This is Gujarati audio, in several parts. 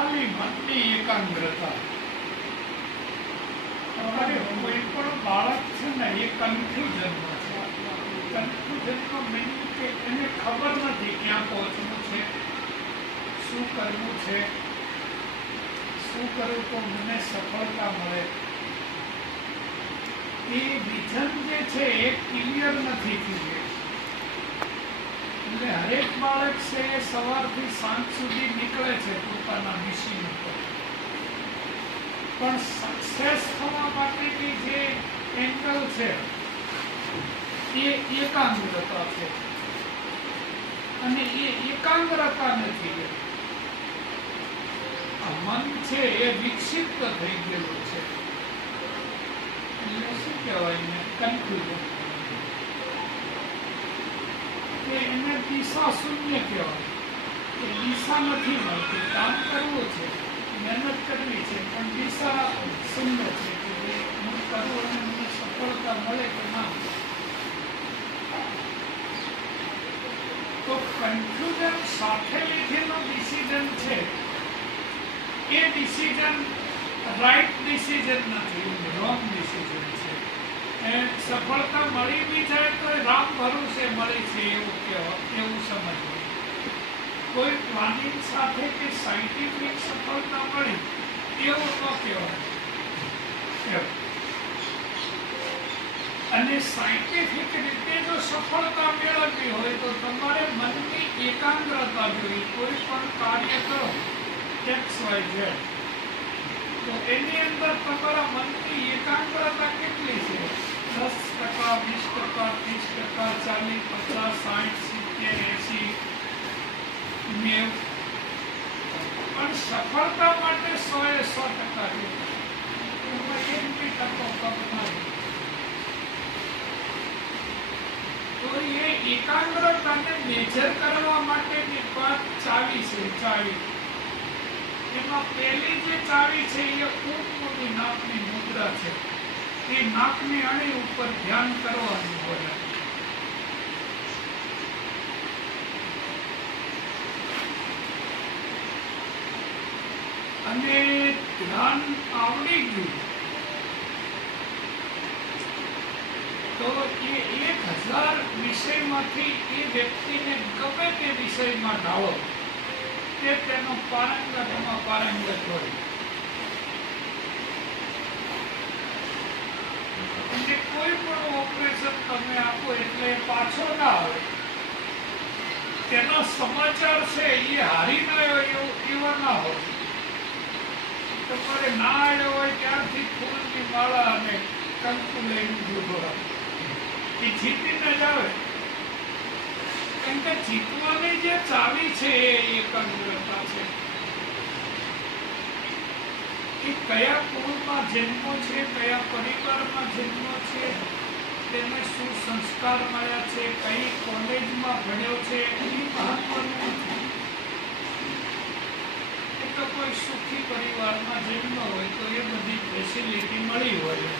ખાલી મનની એકાગ્રતા. તમારે કોઈ પણ બાળક છે ને એ કન્ફ્યુઝનમાં છે. કન્ફ્યુઝનનો મીનિંગ કે એને ખબર નથી ક્યાં પહોંચવું છે, શું કરવું છે, શું કરું તો મને સફળતા મળે. એ વિઝન જે છે એ ક્લિયર નથી થયું. એટલે હરેક બાળક છે એ સવારથી સાંજ સુધી નીકળે છે પોતાના મિશન ઉપર, પણ સક્સેસ થવા માટેની જે એંગલ છે એ એકાગ્રતા છે, અને એ એકાગ્રતા નથી. આ મન છે એ વિક્ષિપ્ત થઈ ગયેલું છે. એટલે શું કહેવાય ને, કન્ફ્યુઝન. એને દિશા શૂન્ય કહેવાય. એ દિશા નથી મળતી. કામ કરવું છે, મહેનત કરવી છે, પણ દિશા શૂન્ય છે કે હું કરું અને મને સફળતા મળે કે ના. તો કન્ફ્યુઝન સાથે લીધેલો ડિસિઝન છે એ ડિસિઝન રાઈટ ડિસિઝન નથી, રોંગ ડિસિઝન છે. સફળતા મળી બી જાય તો રામ ભરોસે મળી છે એવું એવું સમજવું. કોઈ પ્લાનિંગ સાથે કે સાયન્ટિફિક સફળતા મળી એવું ન કહેવાય. અને સાયન્ટિફિક રીતે જો સફળતા મેળવવી હોય તો તમારે મનની એકાગ્રતા જોઈએ. કોઈ પણ કાર્ય કરો XYZ, તો એની અંદર તમારા મનની એકાગ્રતા કેટલી છે? 10%, 20%, 30%, 40, 50, 60, 70, 80, 90. પણ સફળતા માટે 100% જોઈએ. એમાં 1% કમ નથી. તો એ એકાગ્રતાને મેજર કરવા માટેની વાત ચાવી છે. ચાવી એમાં પહેલી જે ચાવી છે એ ઊંઘની નાકની મુદ્રા છે. એ નાકની અણી ઉપર ધ્યાન કરવાનું હોય. અને ધ્યાન આવડી ગયું તો એ 1000 વિષયમાંથી એ વ્યક્તિને ગમે તે વિષયમાં ઢાળો તે તેનો પારંગત હોય. અને કોઈ પણ ઓપરેશન તમે આપો એટલે પાછો ના આવે. તેના સમાચાર છે એ હારી ના હોય એવા ના હોય. તમારે ના આવ્યો હોય ત્યારથી ફૂલની માળા અને કંકુ લઈને જોડો એ જીતીને જ આવે. કેમ કે જીતવાની જે ચાવી છે એ એકાગ્રતા છે. એ કયા કુળમાં જન્મો છે, કયા પરિવારમાં જન્મો છે, તેને શું સંસ્કાર મળ્યા છે, કઈ કોલેજમાં ભણ્યો છે, એ મહત્વનું નથી. એ તો કોઈ સુખી પરિવારમાં જન્મ હોય તો એ બધી ફેસિલિટી મળી હોય,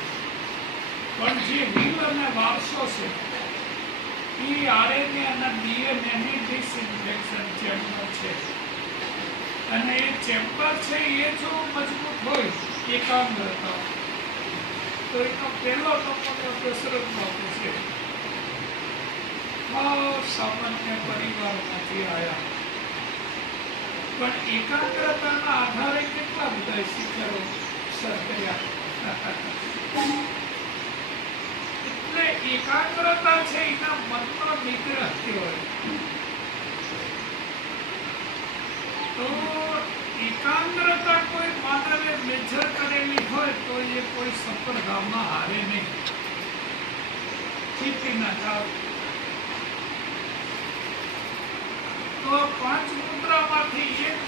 પણ જે રીલ અને વારસો છે એ RNA અને DNA ની ડિસઇન્ફેક્શન ચેમ્બર છે. અને એ ચેમ્બર છે એ જો મજબૂત હોય એકાગ્રતા, તો એનો પહેલો નંબરનો કસરતનો છે. સામાન્ય પરિવારમાંથી આવ્યા, પણ એકાગ્રતાના આધારે કેટલા બધા શિખરો સર કર્યા. એટલે એકાગ્રતા છે એના મનનો નિગ્રહ કહેવાય. તો એકાગ્રતા કોઈ માનવે મેજર કરેલી હોય તો એ કોઈ સ્પર્ધામાં હારે નહીં. જીતી ના જાવ. તો 5 મુદ્રામાંથી એક